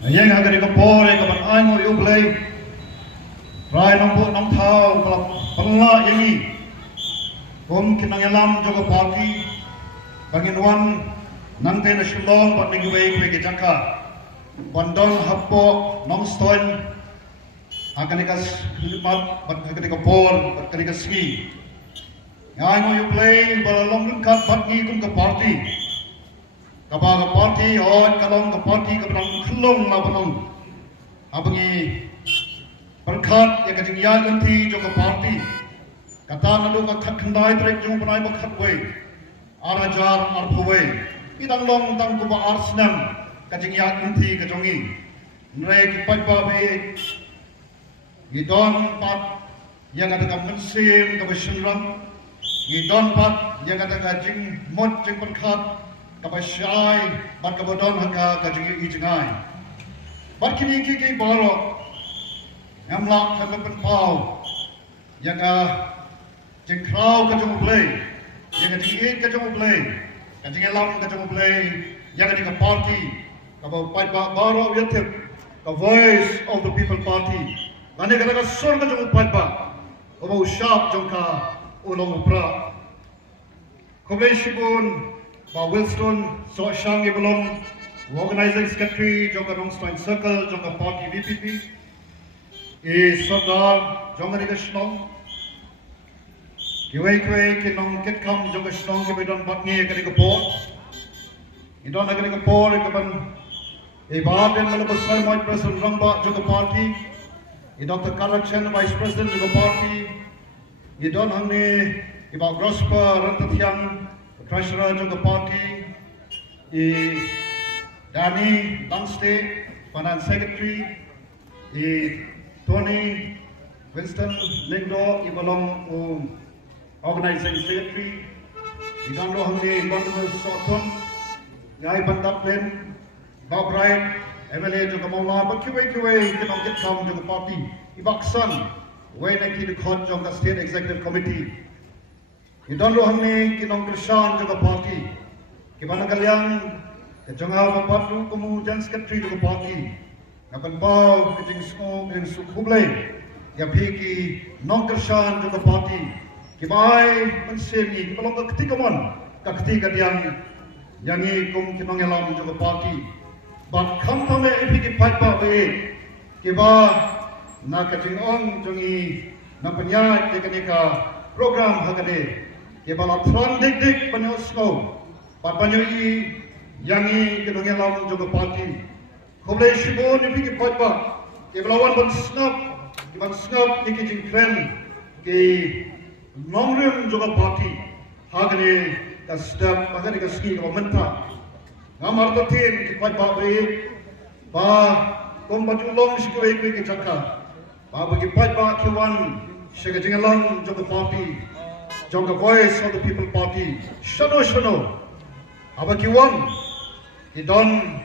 Yang agak dikepore kapan ango yublay. Rai nombor nom thau kalau pengla yangi. Kinang yalam juga parti. Bangin wan nangte na shilong pat ngiway ke jaka. Bandon hapo nom stoin. Akan ikas khidmat pat akan dikepor pat akan ikas ski. Ango yublay balalong lengkap pat ngi kum ke parti. Kapag party or kalong ka party kapag klong na balong abangi berkat ya kajing ya ganti jo ka party kata nalu ka khat khandai trek jong panai ba khat wei arajar ar phuwei idang long tang ku ba arsnam kajing ya ganti ka jongi nre ki pai ba be gidon pat yang ada ka mensim ka besinram gidon pat yang ada ka jing mot jing berkat kapag siya'y ba't kabodon hangga kajingi ijingay. Ba't kinikiki baro ngamlak kagapin pao yaga jing kraw kajong ublay yaga jing eid kajong ublay kajing elam kajong ublay yaga jing party kapag pait baro yatip the voice of the people party lani kata sur kajong upait ba kapag usyap jong ka ulong upra kublay shibun Ba Wilson so Shang belong organizing secretary jongka Rongstein Circle jongka party VPP Sardar jongka ni Shnong kiwei kinong kitkam jongka Shnong kibidon batngi kani kapor idon agani kapor kapan baden malabasai moi president Rangbah jongka party Dr. Karachen vice president jongka party idon hangni iba Grospa Rantathyang Treasurer of the party, Danny Dunstay, Finance Secretary, Tony Winston Lindo, Ibalong Organizing Secretary, Igando Hamni Bandamas Soton, Yai Bandaplin, Bob Wright, MLA of the Mola, but Kiway cannot get come to the party, Ibaksan, when I keep the court of the State Executive Committee. Idon lo hamni kinong Krishan juga party. Kibana kalian kejonga bapatu kemudian secretary juga party. Nakan bau kejing skong yang sukublay. Ya piki non Krishan juga party. Kibai menseni kalau ketika mon ketika diang yangi kum kinong yalam juga party. But kam tame piki paipa be kiba na kejing ong jongi na penyat jekanika program hakade. Kebala tran dik banyak snow, pat banyak yangi kedongi lam juga party. Koblai shibo ni pergi patba, kebala wan ban snap ni kijing kren ke nongrim juga party. Hagani ka step, hagani ka ski ka menta. Ngamar tatin ki patba be, ba kom baju long shikwe ke chaka. Ba bagi patba kiwan shikajing lam juga party. Jong the voice of the people party. Shano. Abakiwan. Idon.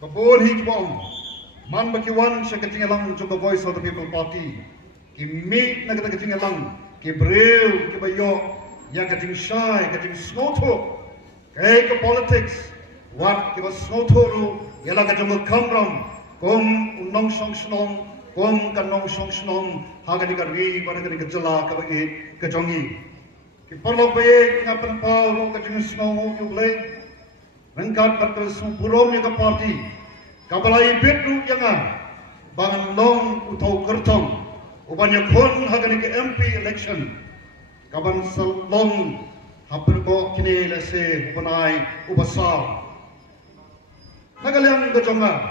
Babon hikbong. Man bakiwan siya katingalang jong the voice of the people party. Kimit na katingalang. Kibril, kibayo. Yang kating shy, kating snoto. Kaya ka politics. Wat kiba snoto ru. Yala kajong kamram. Kung unong song. Kung kanong song. Haga ni kari pada ni kejala kabagi kejongi. Kiparlo baik ngapan pau kejeng snow yublay. Rengkat bakal suburom ni party. Kabalai bedru jangan. Bangan long U Kyrtong. Ubanya kon haga ni MP election. Kaban salong hampir bo kini lese punai ubasal. Nagaliang kejonga.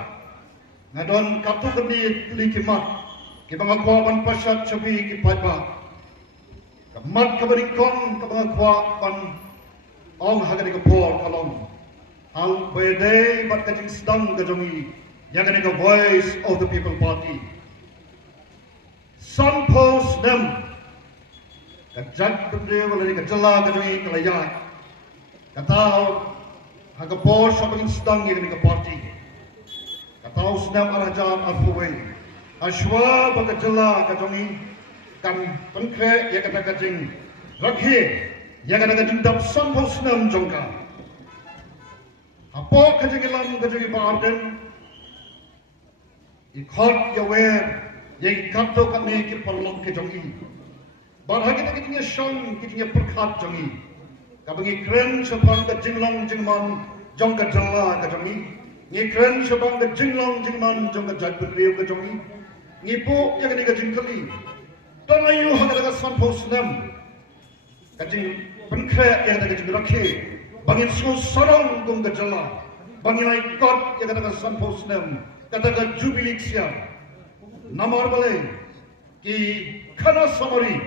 Ngadon katu kini likimat. Kibang akwa ban pasyat sabi kipaipa. Kamat kabarikon kabang akwa ban ong hagani kapor kalong. Hal bede bat kajing sedang kajongi. Yang ka voice of the people party. Some post them. Kajak berde wala ni kajala kajongi kalayak. Katao hagapor sabang sedang yang ka party. Katao sedang arajan alfuway. Ashwa bagajala kajongi kan pengkre ya kata kajing rakhe ya kata kajing dap sampos nam jongka apo kajing lam kajing baarden Ikot yawer yang Hato Kam ke perlom ke jongi. Barhagi tak kita shong kita perkat jongi. Kabangi keren sebang ke jinglong jingman jong ke jala ke jongi. Ni keren sebang ke jinglong jingman jong ke jad beriu ke jongi. Ni po yang ni ke jingkeli. Dan ayu haga ke sampo senam. Kajing penkret yang ke jing rakhe. Bangin su sarong gum ke jala. Bangin ikot yang ke sampo senam. Katakan jubilik siap. Namar balai ki khana samari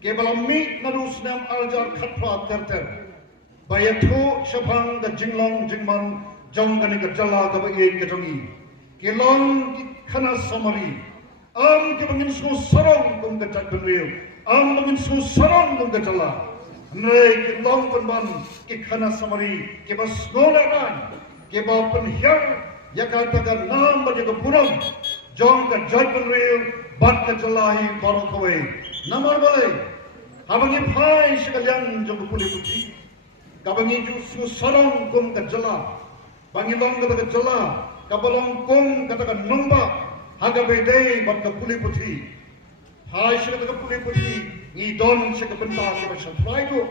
ke balam mi narus nam aljar khatwa terter. Bayathu shabang da jinglong jingman jong gani ka jala ka bagi ka jongi. Ke long ki khana samari am ke bangin su sarong kum ka jat benriu. Am bangin su sarong kum ka jala. Nei ki long ban ki khana samari ke bas gola dan ke ba penhyar yakatakan nam bagi kepuram jong ke judgment real bat ke jelahi baru kawai namar balai habangi phai sekalian jong puli putih kabangi ju sarong kum ke jela bangi long ke jela kabalong kum katakan nomba haga bedai bat ke puli putih phai sekalian ke puli putih ni don sekepenta ke saprai tu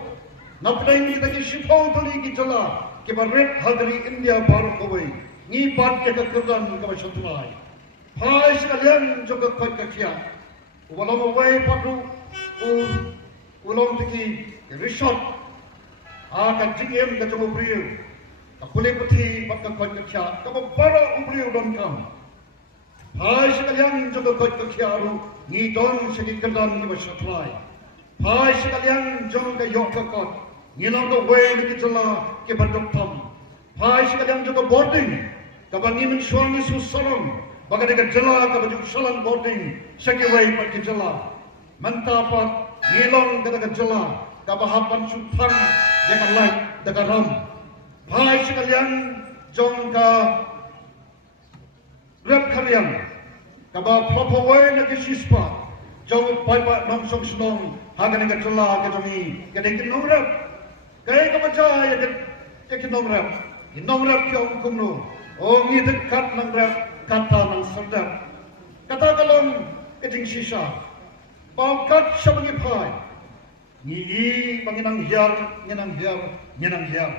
napdeng kita ki shipau tali ki jela ke red hagari India baru kawai ni bat ke kerdan ke saprai Hai sekalian juga kau kakia, walau mawai padu, ulang tiki resort, akan jingem ke jemu beriu, kapulai peti bat kau kakia, kau bara beriu don kam. Hai sekalian juga kau kakia aru, ni don segi kerdan ke supply. Hai sekalian juga yok kakot, ni lang ke way ni jela ke berdoktam. Hai sekalian juga boarding, kabangi mensuami susalam. Bagaimana dengan jela ke baju salam boarding sekiway pergi jela mentapat ngilong ke jela kabahapan supan jangan like dengan ram. Hai sekalian jong ka rep kalian kabah propawai nak sispa jong pai pak nom song senong hagan dengan jela ke jongi kadang nom rep kaya kabaca ya ke nom rep kau kumno oh ni dekat nom rep kata nang sedap kata kalong kejing sisa bangkat sabangi pai ni banginang hiar nyenang hiar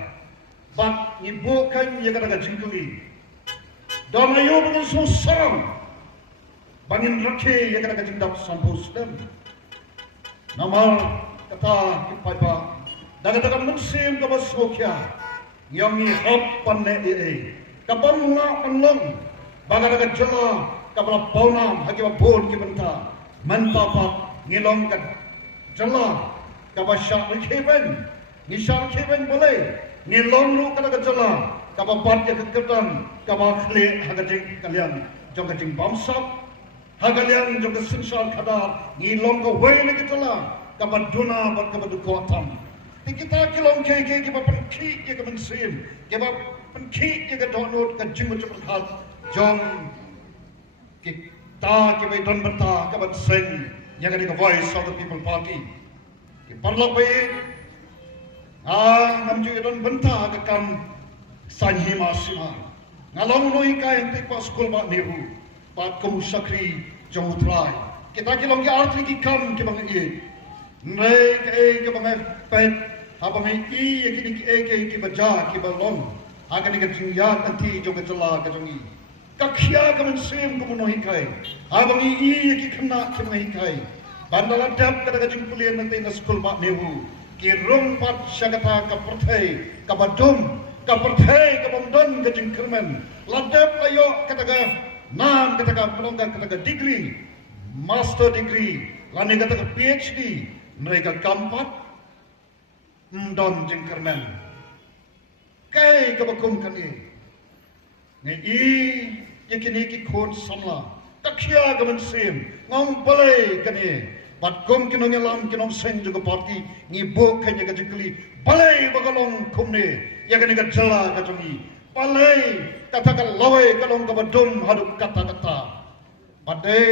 bat ni bukan ya kata jingkuli dan ayo bangin susam bangin rakhe ya kata jingdap sampus dem namal kata pai pa dagat musim ka basokya yang ni hap panne kapam la panlong Bagaimana jela kapal paunam hakiba bon kibenta mentapat ngilong kat jela kapal syak keben ni syak keben boleh ngilong lu kata jela kapal bat ke kekedan kapal khle hagajing kalian jong kajing bamsak hagalian jong sensal kada ngilong ko way ni jela kapal duna bat kapal dukotam kita kilong ke kiba penki ke mensim kiba penki ke donut ke jing macam khat jong kita ke don benta ke ban sing yang ada ke voice of the people party ke parlok baik nam ju don benta ke kam sanhi masima ngalong noi ka yang tik pas school ba nehu pat kom sakri jong utrai kita kilong ke arti ki kam ke bang ye nei ke bang pet apa mai ki ke baja ke balon akan ke jingya nanti jong ke jela ke jongi kakya kaman sem kumunoi kai abang i ki khna khmai kai bandala tap kada ka jingpulian nanti na school ma nehu ki rum pat sagata ka perthai ka badum ka perthai ka bamdon ka jingkermen ladap layo kata ka nam kata ka pelongga kata ka degree master degree lani kata ka PhD mereka kampat mdon jingkermen kai ka bakum kan ni yakini ki khon samla takya gaman sim ngam balai kani bat kom kinong yalam kinong seng juga parti ni bo kanya ka jikli balai bagalong kumne yakini ka jala ka jongi balai kata ka lawai kalong ka badum hadu kata badai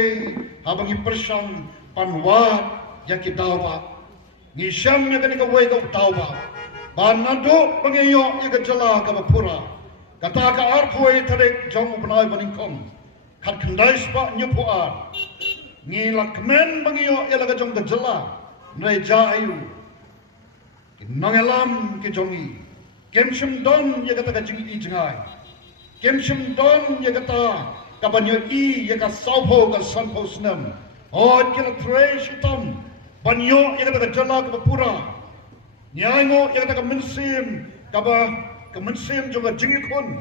habangi persam panwat yaki dawa ni syam yakini ka wai ka dawa banado pangayo yaka jala ka bapura kata ka arthoi tarik jong upnai baningkom kat kendai spa nyepuar ngilak kemen bangio elaga jong gejala reja ayu nangelam ke jongi kemshim don ye kata gajing i jengai kemshim don ye kata kabanyo i ye ka saupo ka sanpo snam od kila tresh itam banyo ye kata gejala ka pura nyango ye kata ka mensim kaba ka mensim jong gajing ikon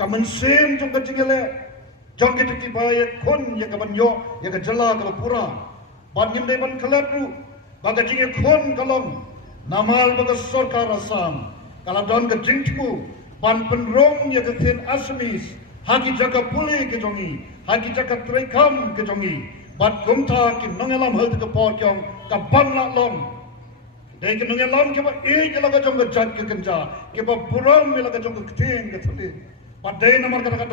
ka mensim jong gajing ele jong kita kibaya kon ya kabanyo ya kajala ka pura ban ngin ban kalatru baga jinge kon kalong namal baga sarkar asam kala don ka jingtu ban penrong ya kathin asmis hagi jaga puli ke jongi hagi jaga trekam ke jongi bat kumta ki nongelam hal ka pot yong ka ban la long dei ke nongelam ke ba e jala ka jong ka jat ke kenja ke ba puram mela ka jong ka ktin ke thuli bat dei namar ka ka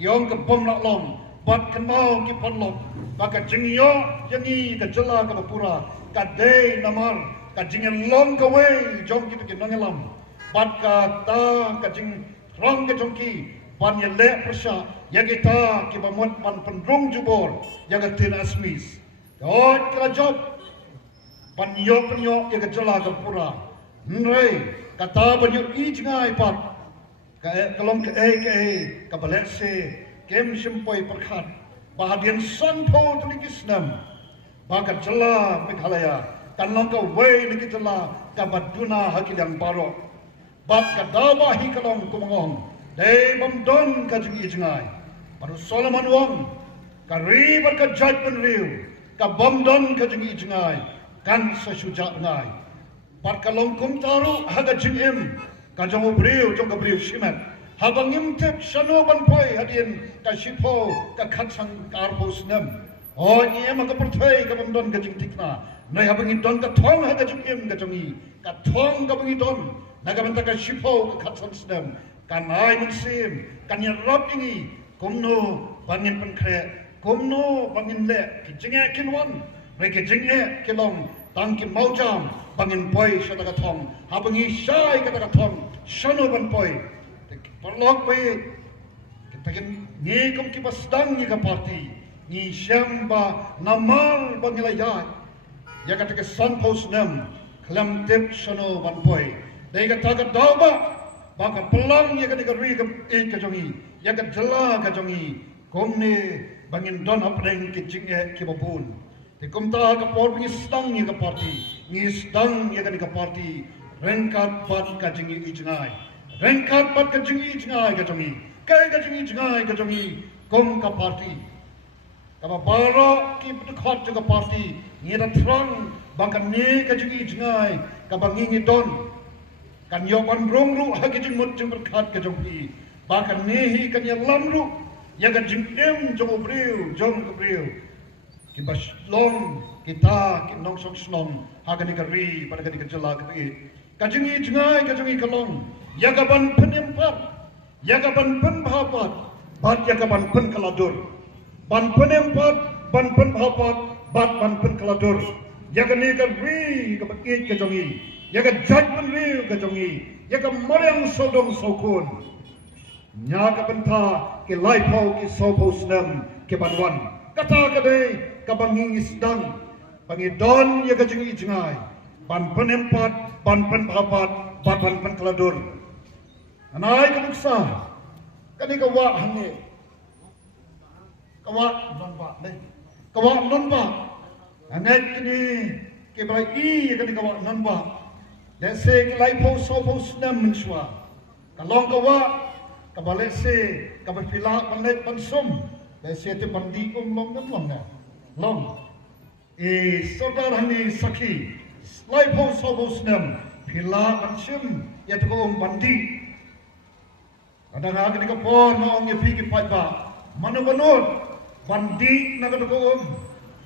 Yong ke bom nak long, bat kenal ke panlong, baka jingyo jangi ke jela ke bapura, ka day namar, ka jingin long ke way, jong kita ke nangelam, bat ka ta ka jing rong ke jongki, ban ye le persya, ya kita ke bamut ban pendrong jubor, ya ke tin asmis, god kala job, ban yo penyo ya ke jela ke bapura, nrei kata ban yo i jingai pat. Kalong ke ka balek se kem simpoi perkhat bahadian sanpo tulikisnam baka jela Meghalaya kanlong ka wei niki jela ka baduna hakilang baro bat ka dawa hi kalong kumangong dei bamdon ka jingi jingai baru Solomon wong ka ri bar ka judgment riu ka bamdon ka jingi jingai kan sesuja ngai bat kalong kum taru haga jingim kajong ubriu jong kabriu shimat habang imtep shano banpoi hadin ka shipo ka khatsang karbos nam o iem ka perthai ka bamdon ka jingtikna nai habang idon ka thong ha ka jingim ka jongi ka thong ka bangi don na ka banta ka shipo ka khatsang snam ka nai mensim kan ya rap ingi komno bangin penkre komno bangin le ki jinge kinwan re ki jinge kilong tang ki maujam bangin poi shata ka thong habang i shai ka thong shano banpoi perlok pe kita kan ni kom ki pasdang ni ka parti ni syamba namal bangilaya ya kata ke sun post nam klam tip shano banpoi dai ka ta ka dawa baka pelang ya ka ri ka ka jongi ya ka jela ka jongi komne bangin don apreng ki jinge ki babun te kom ta ka por ni stang ni ka parti ni stang ya ka parti rengkat bat ka jingi ijngai rengkat bat ka jingi ijngai ka jongi kai ka jingi ijngai ka jongi kom ka parti ka baro ki khot ka parti ni ra thrang baka ne ka jingi ijngai ka bangingi don kan yo ban rong ru ha ka jing mut jing berkhat ka jongi baka ne hi kan ya lam ru ya ka jing em jong obriu jong obriu ki bas long kita ki nong sok snom ha ka ni ka ri pada ka ni ka jela ka beit kajingi jingai kajingi kalong yagaban penempat yagaban penbhapat bat yagaban penkaladur ban penempat ban penbhapat bat ban penkaladur yagani ka ri ka bakit kajongi yaga judgment ri kajongi yaga maryang sodong sokun nya ka benta ke laipo ki sopo snam ke banwan kata ka dei ka bangi isdang pangidon yaga jingi jingai ban penempat ban penbhapat ban penkaladur anai ka buksa kani ka wa hange ka wa non ba dei ka wa non ba anai kini ke bai i kani ka wa non ba de se ki lai po so po snam menswa ka long ka wa ka bale se ka ba pila panet pansum de se te pandi long nam long na long e sodar hani sakhi lai po so po snam pila pansum ya to ko bandi kadang agak ni kapor no ang yapi ki pa manu banur bandi na ka ko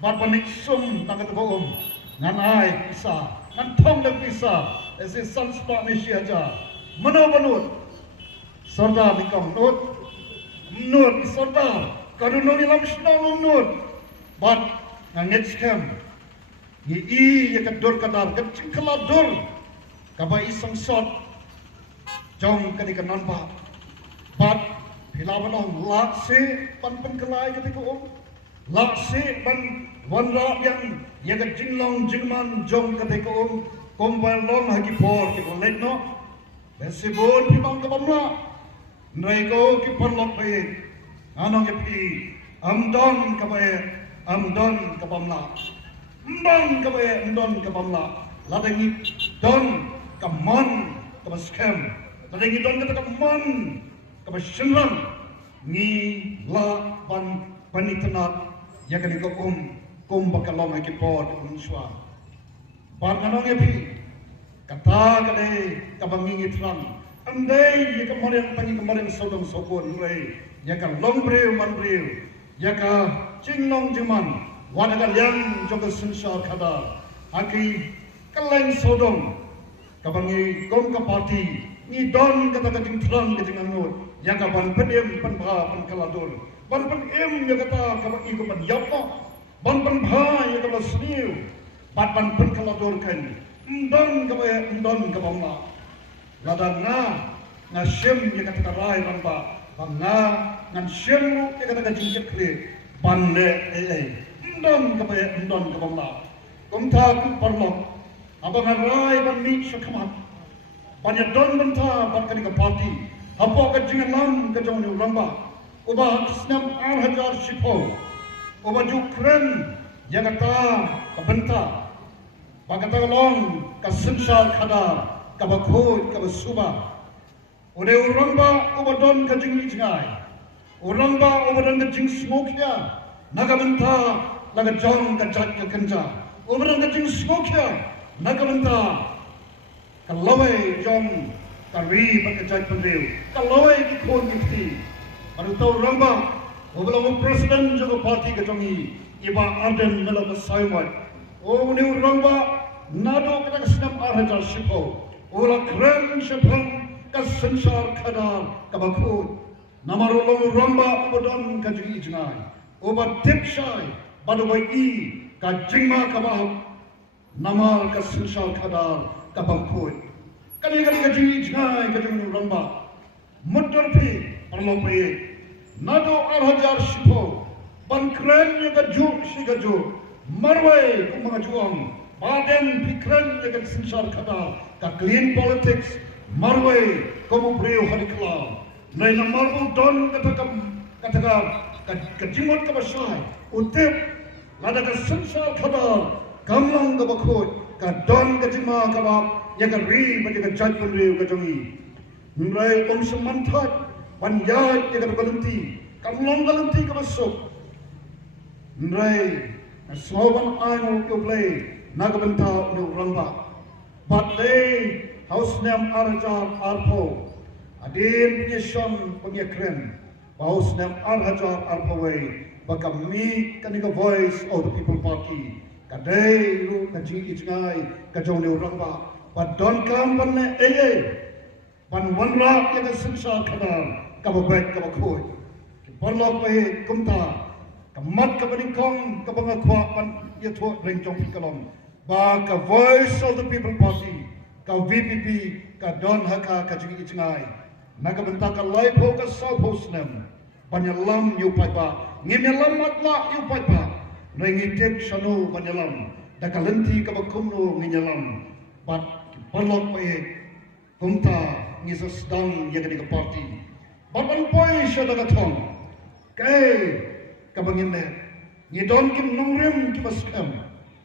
ban panik sum na ka ko ngan ai isa ngan thong na isa ese sunspot ni sia ja manu banur sorda ni kam nur sorda karuno ni lam snong nur bat nganget scam ni i ya ka dor kadar ka chingkala dor ka ba isang sot jong ka ni ka non ba bat Pilawanong lakse pan kelai ketika lakse pan wanra yang ke jinglong jingman jong ketika kombal long hagi por ke letno besibon pimang ke bamla naiko ki porlok bae anong epi amdon ke bae amdon ke bamla mbang ke bae amdon ke bamla ladangi don ke mon ke scam ladangi don ke mon ke shinran ni la ban panitana ya kan ko bakalong hagi por unswa par anong epi kata kade kabangingi terang andai ya kemarin sodong sokon mulai ya ka long breu man breu ya ka jinglong jiman wadaga yang joga sensar kada aki kaleng sodong kabangi kom ka parti ni don kata ka jing terang ke jing anut ya ka ban pedem pan bha pan kalador ban pan em ya kata kabangi ko ban yappa ban bha ya ka sniu ban pan kalador kan ndon ke bawah, ladang na shem yang kata Rai Rangbah, bangna ngan shem lu yang kata jingkit kli, bande ndon ke bawah, kumta ku parlok, abang Rai ban mit sekamat, banyak don benta ban kani ke parti, apa ke jingan lam ke jauh Rangbah, ubah senam 6,000 sipo, ubah jukren yang kata kebenta. Pakata long kasensal kada kabakut kabasuba ode urangba ubadon kajing ijngai urangba ubadon kajing smokya nagamenta laga jong kajat kenja ubadon kajing smokya nagamenta kalawai jong kari bakajat pendeu kalawai kikon gifti baru tahu urangba ubadon presiden juga parti kajongi iba arden mela basaiwat Oh, ni Rangbah nado kita kesenam 6,000 sipo. Ola keren sepang kesensar kadar kabakut. Nama rolong Rangbah ubodon kajing ijngai. Oba tipsai badu bayi kajingma kabah. Nama kesensar kadar kabakut. Kali-kali kajing ijngai kajing Rangbah. Mudur pi perlu bayi. Nado 6,000 sipo. Ban keren yang kajuk si kajuk. Marwai ku mengajuang badan pikiran yang sensar kada ka clean politics marwai kamu breu hari kelam lain marbu don kata ka jimot ka basai utip lada ka sensar kada kamlang ka bakut ka don ka jima ka ba yang ka ri bagi ka jaj breu ka jongi nrai semantat panjat yang ka balenti kamlang balenti ka masuk nrai Soban anu you play nagabenta you Rangbah, but they house name Arhajar Arpo, adin penyesyon penyekren, house name Arhajar Arpaway, baka me kanika voice of the people party, kadai lu kaji ijngai kajong you Rangbah, but don't come ban ban wanra yang sensar kadar kababek kabakoi, kiparlok bayi kumta. Kamat kabaningkong kabangakwa pan yato rengjong pikalong ba ka voice of the people party ka VPP ka don haka ka jingi ijngai nagabenta ka laipo ka south nem panyalam yu paipa ngimelam matla yu paipa rengitip shanu panyalam dakalenti ka bakumno nginyalam bat parlok pae kumta ngisa sedang yang ka party bapan poi syada thong kai kabangin ni don kim nongrim ki baskam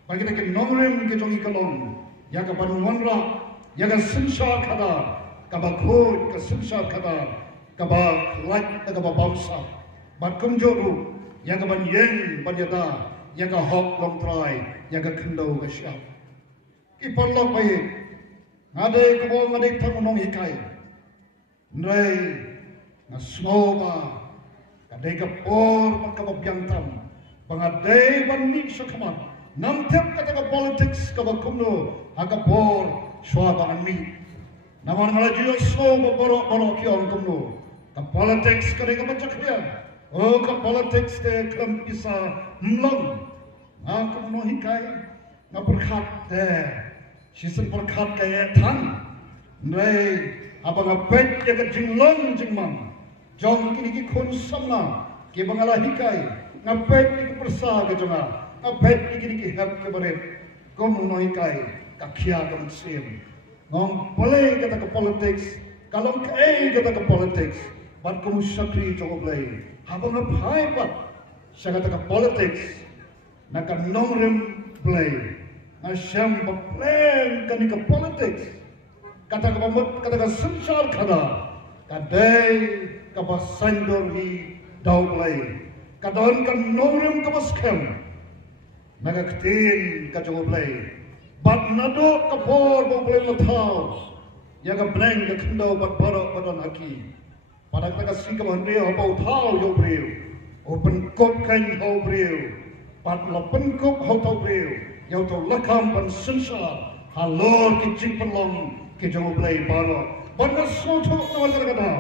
bagi nak nongrim ki jongi kalon ya ka banwanra ya ka sensar kada kabakut ka sensar kada kaba lat ka ba bangsa bat kumjoru ya ka ban yen banyada ya ka hok long try ya ka kendo ka syap ki parlok bai ngade ko ngade tamunong hikai nrai na snova kadai kapor makabab biang tam pangadai ban mik sakamat namtep kata ka politics ka bakumno agapor swaba an mi naman ngalajiyo so boro kion kumno ka politics kadai ka bacakya o ka politics te kam isa mlong kumno hikai na perkhat te sisan perkhat kaya tan nai abang apet ya ka jinglong jingman jong kini ki khun samna ki bangala hikai ngapet ki persa ke jonga ngapet kini ki hap ke baret kom noi kai ka khia kam sim ngom pole kata ke politics kalong ke kata ke politics bat kum sakri jong play habang apai pat sa kata ke politics naka nongrem play na syam ba plan kani ke politics kata ke pamut kata ke sensar kada kadai ka basandor hi daw play kadon kan nongrem ka baskem nagaktin ka jong play bat nado ka por bo play mathaw ya ka blank ka khndo bat baro badon haki pada ka sing ka hande ho bo thaw yo breu open kop kan ho breu pat lopen kop ho to breu yo to lakam ban sunsa halor ki jing panlong ki jong play baro ban ka so tho na ka da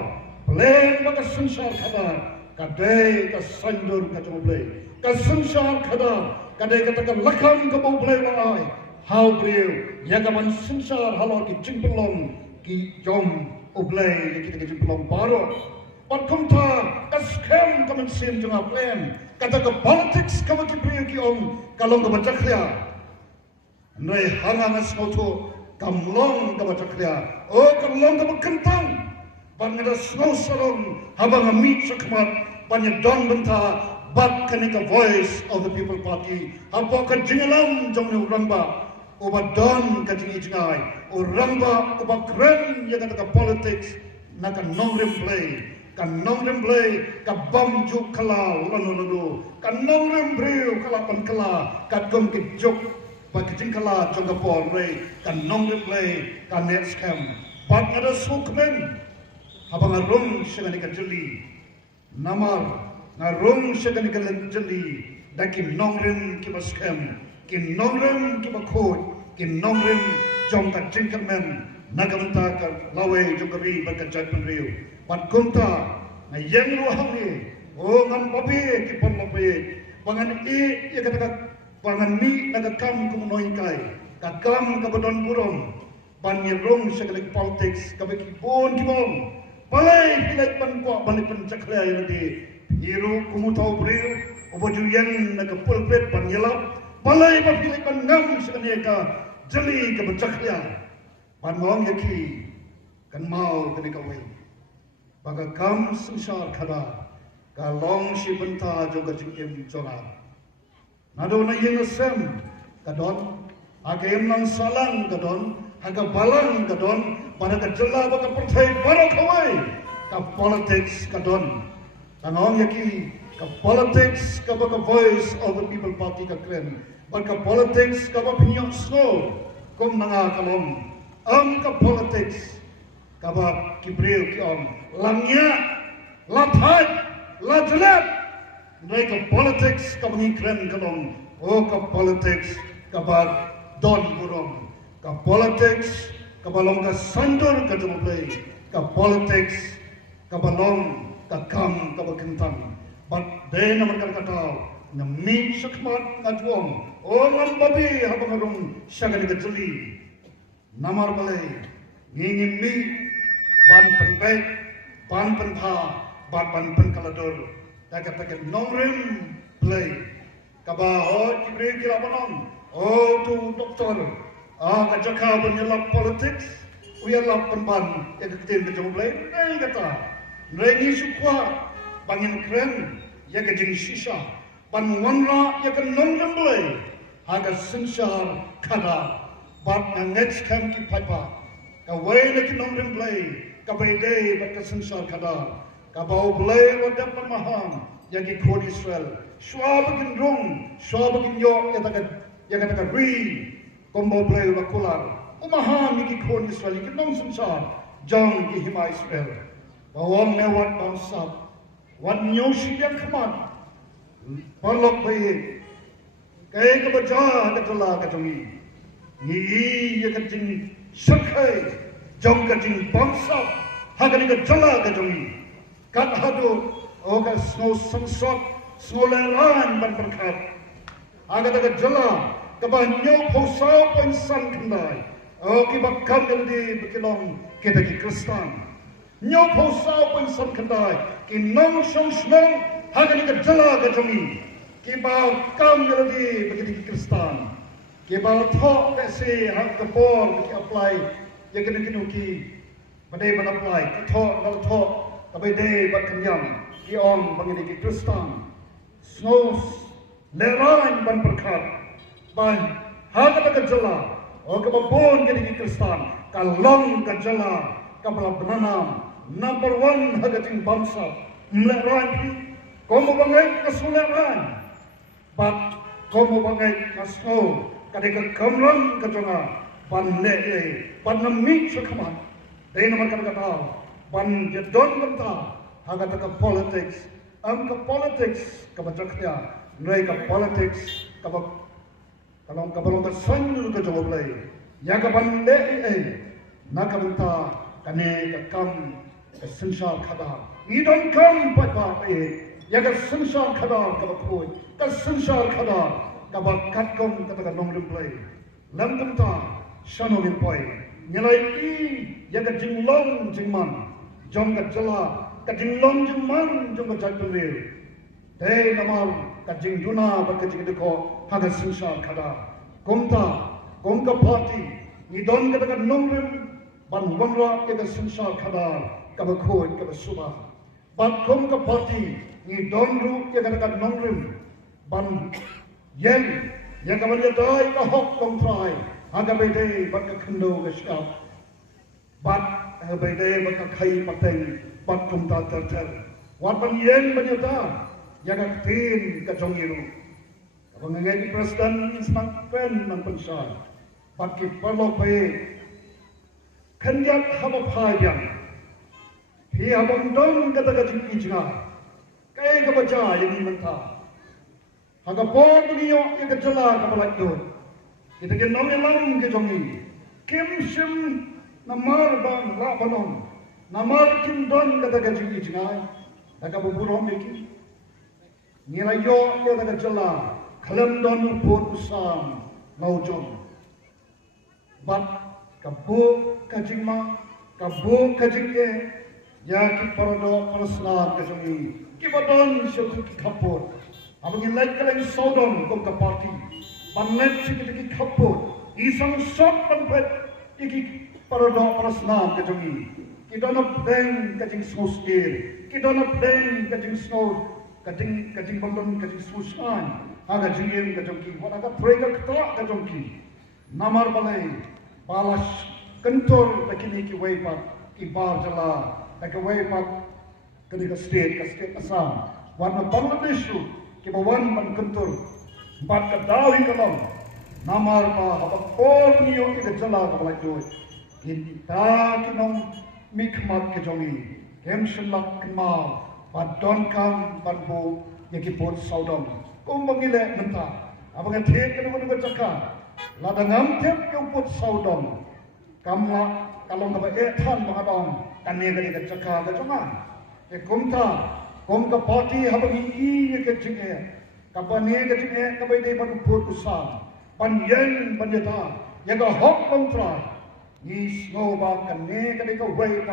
play ba ka sunsa khada kadai ka sandur ka jong play ka sunsa khada kadai kata ka lakam ka bo play lai how breu ya ka ban sunsa halor ki jing panlong ki jom oblay kita ke jumpa baru. Pat kumta kaskem kaman sim janga plan. Kata ke politics kaman kipriu ki om kalong ke baca klia. Nai hangang asmoto kamlong ke baca klia. Oh kalong ke bekentang. Pan ngada snow salon habang amit sakmat banyak don benta bat kanika voice of the people party. Apa ke jingalam jong Rangbah. Ubat don kajing ijngai, Rangbah ubat keren yang kata politics nak nongrem play, kan nongrem play, kan bom juk kalau lanu, kan nongrem breu kalau pan kala, kan gom kejuk bagi jing kala jangka pol ray, kan nongrem play, kan net scam, pat ada sukmen, habang arung segani kajeli, namar ngarung segani kajeli, dakin nongrem kiba scam. Kin nongrem ki bakut, kin nongrem jom ka jingkermen, nagamta ka lawe jogari berkajat penriu. Pat kunta na yang ruhang ni, oh ngan babi ki pon babi, pangan i ya kata pangan mi nagakam kumunoi kai, kakam ka badon burong, pan nyerong segala politics ka beki pun ki bom, palai pilai pan kuat balik pan cakla yang nanti, hiru kumutau beriu, oboju yang nagapulpet pan yelap. Balai berpilih pandang sebenarnya ka jeli ke bercakya, pandang yaki kan mau kena kawin. Baga kam sensar kada, kalong si benta juga jengkem jonga. Nado na yang sem kadon, agam nang salang kadon, haga balang kadon, pada kejela baga pertai baru kawai, ka politics kadon. Pandang yaki. Ka politics ka baka voice of the people party ka kren baka politics ka ba pinyok snow kum nanga kalom ka politics ka ba kibril ki om langya lathai lajlat nai ka politics ka bangi kren kalom ka politics ka ba don burong ka politics ka balong ka sandur ka jumplay ka politics ka balong ka kam ka ba kentang. But then naman kata na min sakmat ngatwong orang babi habang arong siya ganit jeli namar balay ngingin mi ban penbet ban penpa ban penkalador tagat nongrem play kabahot kibri kirabanon tu doktor kajaka penyelap politics uyalap penban ekaktin kejong play kata nrengi sukwa bangin keren ya ke jing sisa pan wanra ya ke nongrem blay haga sensar kada bat na next camp ki paipa ka way na ki nongrem blay ka bede bat ka sensar kada ka bau blay wa dap maham ya ki khod Israel shwa bagin rong shwa bagin yo ya ka ri kombo blay wa kular umaham ki khod Israel ki nong sensar jong ki hima Israel bawang mewat bangsa wat nyosi yang kemat, palok bayi, kaya kebaca ketela ketungi, ni ia kecing sekai, jong kecing bangsa, hagan kejala ketungi, kat hadu, oka snow sengsot, snow leran ban berkat, hagan kejala, kebanyaw posau pensan kendai, oki bakam yang di bekilong kita di Kristen. Nyo posau pensan kendai kinong song hagan ka jala ka jami kibau kam yodi bagi Kristen kibau tho besi hak ka bor bagi apply ya kena ki badai ban apply tho tabai dei bat kenyam ki on bagi Kristen snow leran ban berkat ban hagan ka jala o ka bon bagi Kristen kalong ka jala kapala banana number 1 hagating bangsa meleran komo bangai kasuleran but komo bangai kasko kadika kamran kajonga banne ban namik sakama dai naman kata ban jedon banta hagata ka politics ang ka politics ka bajakya nai ka politics ka kalong ka sanul ka joblay ya ka banne naka banta kane ka kam संसार खदा इदन कम पता या का संसार खदा का कोई का संसार खदा का कट कम का नोंगरम प्ले लंदम ता शनोगिन पोई nyalai i ya ka jinglong jingman jong ka jala ka jinglong jingman jong ka jatwe dei namal ka jingduna ba ka jingdeko ha ka संसार खदा kom ka party idon ka nongrem ban wanra ka संसार खदा kaba khoi kaba suba ban kom ka party ni donru ke kana kan nongrim ban yang ya ka ban dai ka hok kong trai aga be dei ban ka khndo ka shap ban aga be dei ban ka khai pateng ban kom ta ter wat ban yang ban ta ya ka tin ka jongiru abang ngai president smart pen nang pensar ban ki perlo pe khanyak haba phayang he abang dong kata kata ijna kaya ka baca yang ini mentah haga bon beliau yang kecela kapal itu kita ke nong elang ke jongi kim sim namar bang la banon namar kim don kata kata ijna haga buburom iki nilai yo kata kecela kalam don pun usam laujong bat kabu kajingma kabu kajingke ya ki parodo parasna ke jongi ki badon shotu ki khapur abang like kaleng sodom kom ka party bannet ki ki khapur isang shot banpet ki parodo parasna ke jongi ki donop deng ka jing smoskir ki donop deng ka jing snow ka jing bandon ka jing suskan aga jingem ka jongi wala ka prega kta ka jongi namar balai balas kentor takini ki weipa ki bar jala like a way back to the state Assam. One of Bangladesh, Kibawan and Kuntur, but the Dawi Kalong, Namarpa, have a 4 million in the Jala like do it. In Takinong, Mikmat Kajongi, Hemshalak Kamal, but don't come, but go, Yakipot Saudom. Kumbangile Menta, Abang a take and one of the Jaka, Ladangam take you put Saudom, Kamla, Kalong of a 8 ton Mahadom. Kane ka chaka ka chama e kom ka party habagi i ke chinge ka bane ka chinge ka bai dei ban put usam pan yen ban yata ya ga hok kontra ni snow ba kane ka wei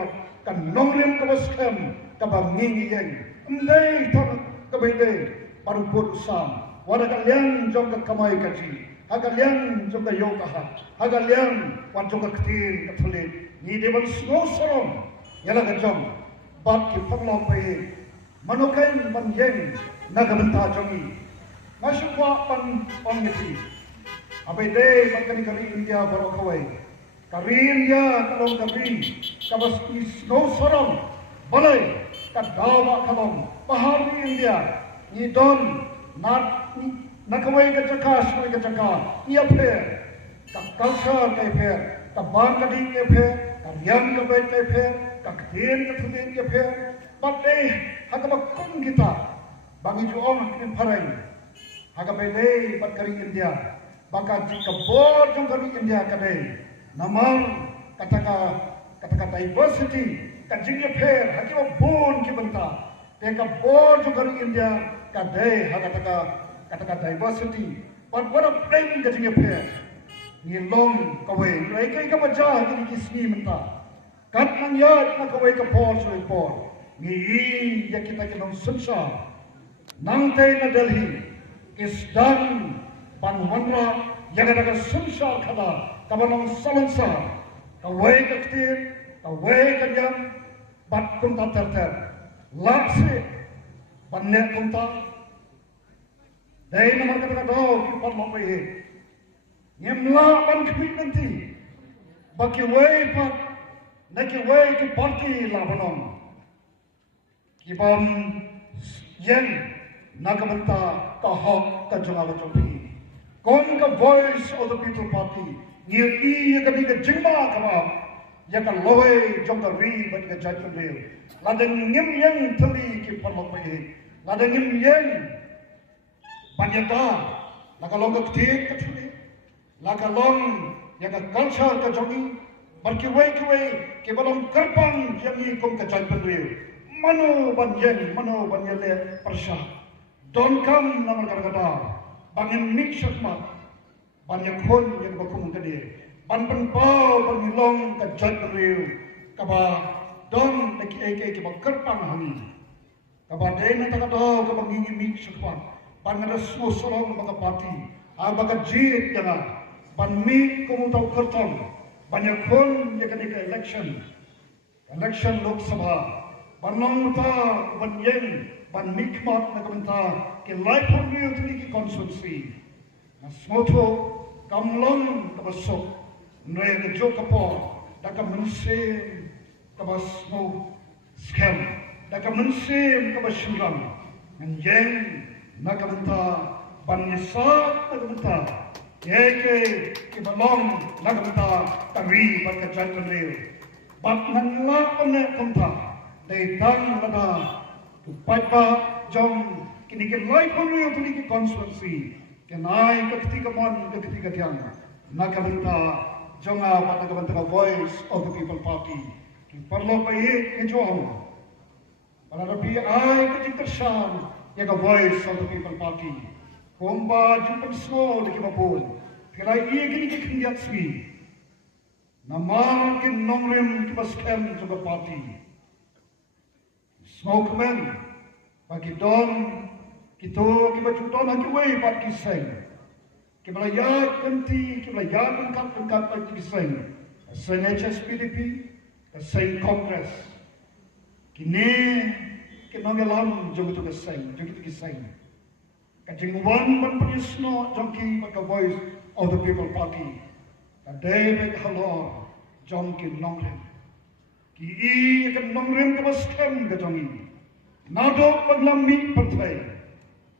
ka nongrem ka baskem ka ba ngi yen ndai thon ka bai dei ban put usam wala ka liang jong ka kamai ka chi haga liang jong ka yo ka haga liang wan jong ka ktin ka thule ni de ban snow sorom yala ka jong bat ki phaklong pe manokai ban yeng naga banta jongi masukwa pan ongeti abai de ban kari India baro khawai kari India kalong kari kabas snow sorom balai ka dawa kalong bahari India ni don nat nakawai ka chaka shoi ka chaka ia phe ka culture ka phe ka ban ka ding ka phe ka yam ka bai ka phe kakten ka thulen ke phe batte hakaba kum kita bangi ju ong kin parang hakabe dei bat kari India baka jika bod jong kari India kadai namang kata diversity ka jingye phe hakiba bon ki banta te ka bod jong kari India kadai kata diversity but what a plain ka jingye phe ni long kawe rai kai ka baja ki kisni menta kat nang yat na kawai ka por so por ngi ya kita kenong sunsa nang tay na Delhi isdan panwanra yang ada sunsa kada kabanong salansa kawai kaktir kawai kanyam bat kunta terter lakse banyak kunta dai nama kata dau kipat lopai nyemla ban kipit nanti baki wai pat naki wai ki parti labanon kibam yen nakamanta kahok kajunga jopi kon ka voice of the people party near e ka ni ka jingma kama ya ka loe jong ka ri bat ka judge real ladeng ngim yen thali ki parlok pai ladeng ngim yen panyata nakalong ka tik ka thuli nakalong ya ka culture ka jongi barki wai ki balong karpang yangi kom ka judge real mano banyen le persha don kam namal kata bangin mix shakmat banyak kon yang bakum kade ban pau bangilong ka jat real kaba don eke bakarpang hani kaba dena ta kata ka bangingi mix shakmat bangada smo solong baka party baka jied jana ban mi kum tau Kyrtong banyak kon yang kade election Lok Sabha Banong ta banyen ban mikmat na kamenta ke life on you to ki constituency na smoto kamlong kabasok noy ka jokapo da ka mensim kabasmo scam da ka mensim kabashuram nyen na kamenta ban yesa na kamenta yeke ki balong na kamenta tari ban ka jantanil bat nanla onne kamta they done lada to paipa jom kinikin life on you to the constituency kenai ketika mon ketika tiang nakamenta jonga patakamenta voice of the people party ki perlo pai ke jom para rabi ai ketiksan ya voice of the people party komba jumpan small ki mapun kirai kini kindiat swi namar kin nomrem ki baskem juga party smoke men bagi don kita juton haki wei pat kiseng kita ya ganti kita ya bengkak pat kiseng sen HSPDP sen Congress kini kita ngelam jogo tu kiseng kajing wan ban penisno jongki maka voice of the people party kadai halor jongki nongren ki akan nongrim ke baskem ke jongi nado paglammi partai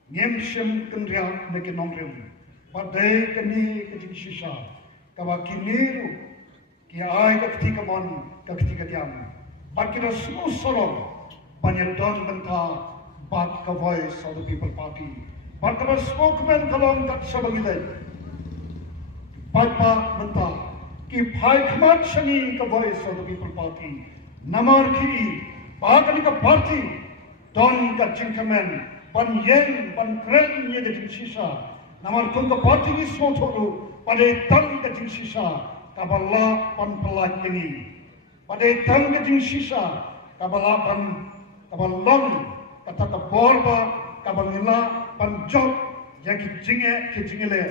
ngem shem kendria ke nongrim padai kani ke shisha kawa kiniru ki ai ke ketika mon ke ketika tiam bat kita semua sorong banyak don benta bat ke voice of the people party bat ke smoke men kalong tak sabagilai bat benta ki phai khmat shangi ka voice of the people party namar ki bahkan ka party don ka jingkamen ban yen ban kren ye de shisha namar kun ka party ni so thoru pada tang ka jing shisha ka balla pan pelan ini pada tang ka jing shisha ka balla pan ka ballong kata ka borba ka bangila pan job ya ki jingele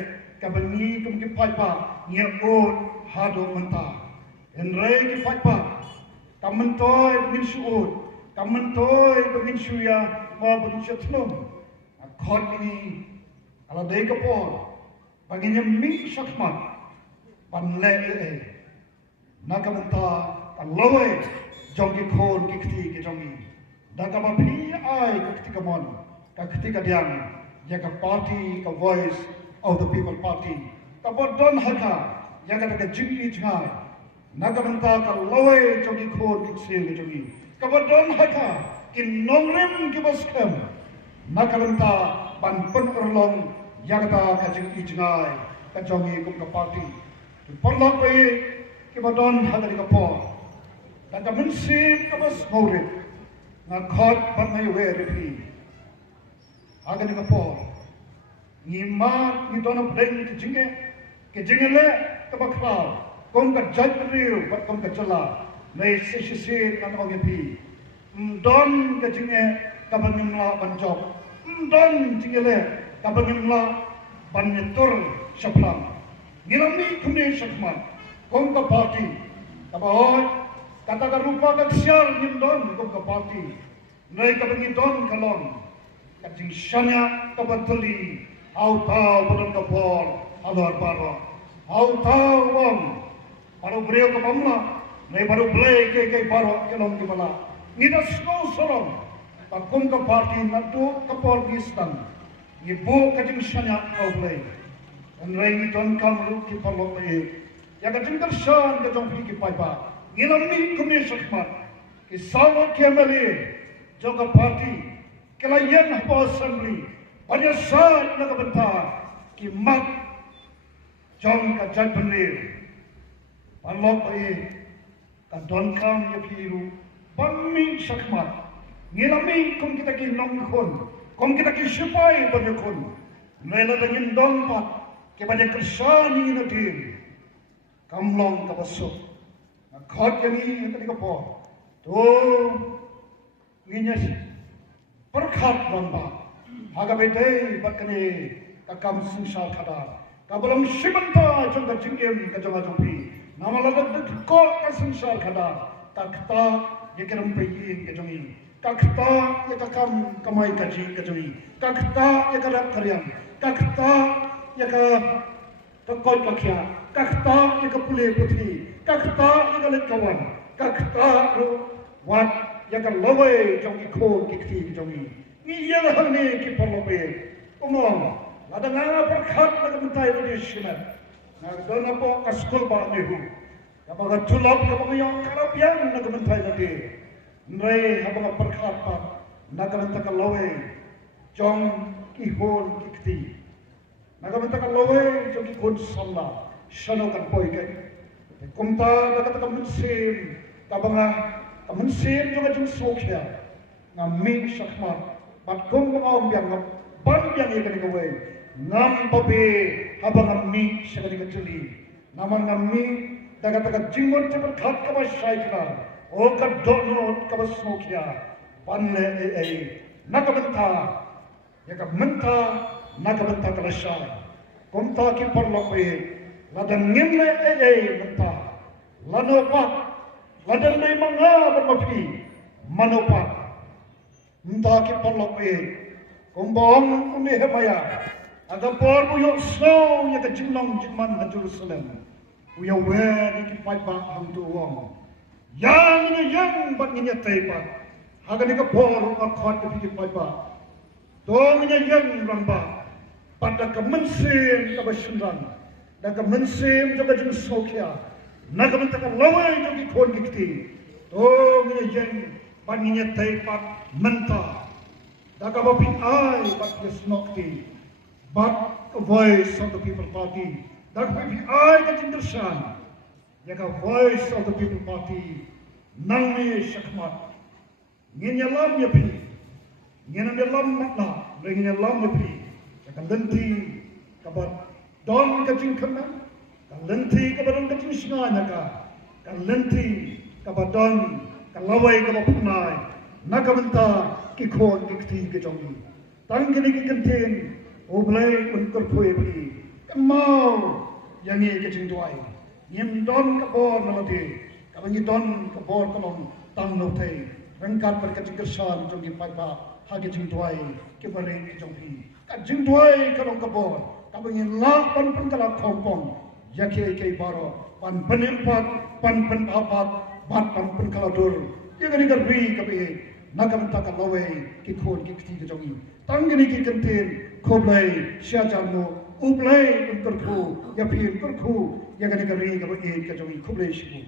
ka bani kum ki paipa ye o Hato menta enrai ki paipa kamentoi begin syuud kamentoi begin syuya ma begin syatlum akhon ini kalau dai kapor baginya mi syakmat panle naka menta kaloi jongi khon ki kti ki jongi daga ma phi ai ka kti kamon ka kti ka diam ya ka party ka voice of the people party ka bodon haka yang kata jingli jangai nagamenta ka loe jogi khon kitsel jogi kabadon haka in nongrim ki baskem nagamenta ban pun urlong yang kata ka jingli jangai ka jogi kum ka party perlok pe ki badon haka di kapo kata mensin ka bas maurid na khot ban mai we repi haka di kapo ni ma ni dono beng ki jingele kabaklau kom ka judge real bat kom ka chala nei sisi nan ong MP don ke jinge kabangimla banjok don jingele kabangimla bannetur shaplam ngilami kumne shakman kongka party kabahoy kata rupa kaksiar ngindon kongka party nai kabangidon kalon kajing shanya kabatali auta bodon kapor alor baro auta wong baru beliau ke Bamla, mereka baru beli ke baru ke long ke bala. Nida snow sorong, takum ke parti nantu ke Pakistan, ibu kajing shanya kau beli. Dan mereka don kamru ke parlok beli. Ya kajing tersan ke jong pi ke paipa. Ngilam ni kumni sakmat, ke sawo ke meli, jong parti, ke layan haba assembly, banyak saat nak bentar, ke mat, jong ke jad belir. Parlok beli, kadon kam ya piru, bami sakmat, ngilami kum kita ki nongkon, kum kita ki sipai banyakon, mela dengan dompat, ke banyak kersani nadir, kamlong kabasuk, khot kami tadi kapo, tu nginyas perkhat lomba, haga bete bakne kakam sungsal kadar, kabalong simanta jangka jingkem kajama jompi. Nama lagat kau kasensar kada, kakta ye kerem peyin kejongi, kakta ye kakam kamai kaji kejongi, kakta ye kada karyam, kakta ye ka takoi kakya, kakta ye kapule putri, kakta ye kalet kawan, kakta ro wat ye ka lawai jongi ko kikti kejongi. Ni ye hal ni ki perlobe, umum, lada nganga perkhat laga mentai budi shimat. Nagdon po kaskul ba nehu. Kapag tulap kapag yung karabiang nagmentay natin. Nray habang perkhat pa nagamenta kalawe jong ihon kikti. Nagamenta kalawe jong ihon samla shano kan boy kay. Kumta nagata kamunsim kabanga kamunsim jong sokya ngami sakmat bat kung mga biang ban biang ikan gawe ngam babe habang ngami siya kanina juli naman ngami dagat jingmon cepat khat kabas saikna o kadono kabas sokya panle nagamenta nagamenta kalasay kumta ki parlope ladan ngimle menta lanopat ladan may mga bermapi manopat menta ki parlope kumbong kunihemaya ada por buyok snow ya kajinglong jingman na Jerusalem uya wer ki paipa hang tu wong yang bat nginya taipa haga ni ka por akhot ki paipa dong nya yang ramba pada kemensim ka basundan da kemensim joga jing sokya na ka menta ka lawai jogi kon kiti dong nya yang bat nginya taipa menta da ka bapi ai bat yesnokti but a voice of the people party. That will be I that understand. Yaka voice of the people party. Nang me shakmat. Nginya lam yapi. Nginya lam matna. Nginya lam yapi. Yaka lenti kabat don kajing kaman. Kalenti kabadon kajing singanaka. Kalenti kabadon kalawai kabapunai. Nakamenta kikon kikti kejongi. Tanggini kikantin. Oblay untuk puebi, mau yang ini kecing tuai, yang don kabor nalati, kalau ni don kabor kalon tang notai, rengkat berkecing kesan jom dipaipa, hagi kecing tuai, kemarin kecing pi, kecing tuai kalon kabor, kalau ni lapan pun kalau kompong, jaki kei baro, pan penimpat, pan penapat, pan kalau dur, yang ini kerbi kapi, nakam tak lawe, kikon kikti kejongi, tanggini kikentin. Koblay siya jamu, ublay untuk ku, ya pin untuk ku, ya gani kari kabu in kajongi koblay siku.